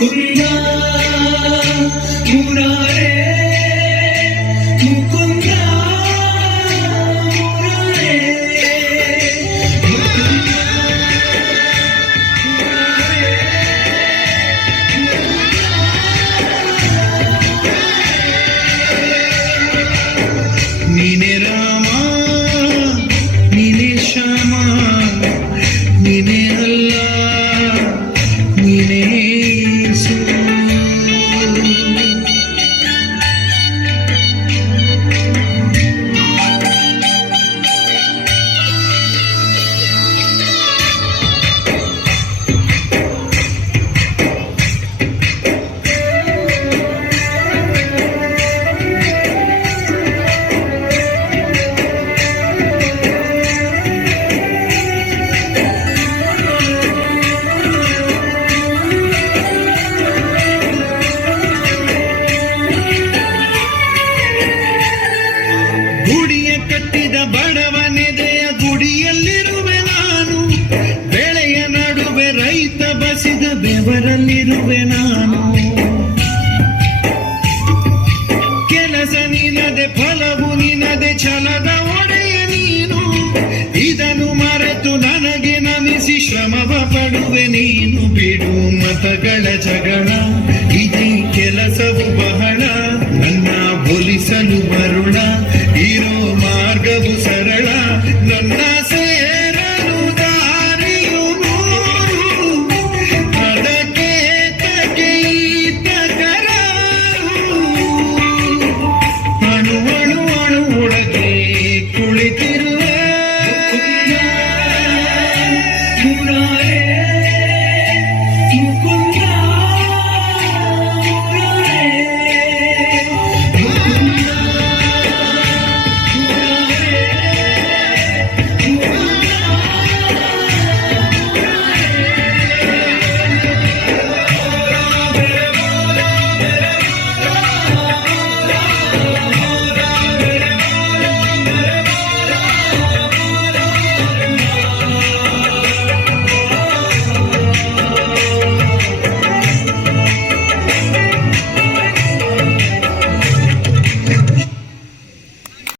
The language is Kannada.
ಮುಕುಂದ ಮುರಾರೇ ಮುಕುಂದ ಮುರಾರೇ ಮುಕುಂದ ನೀನೇ ರಾಮ ನೀನೇ ಶ್ಯಾಮ ನೀನೇ ಅಲ್ಲ ನೀನೇ ಯೇಸು. ಗುಡಿಯ ಕಟ್ಟಿದ ಬಡವನೆದೆಯ ಗುಡಿಯಲ್ಲಿರುವೆ ನಾನು, ಬೆಳೆಯ ನಡುವೆ ರೈತ ಬಸಿದ ಬೆವರಲ್ಲಿರುವೆ ನಾನು. ಕೆಲಸ ನಿನದೆ ಫಲವು ನಿನದೆ ಛಲದ ಒಡೆಯ ನೀನು, ಇದನ್ನು ಮರೆತು ನನಗೆ ನಮಿಸಿ ಶ್ರಮವ ಪಡುವೆ ನೀನು. ಬಿಡು ಮತಗಳ ಜಗಳ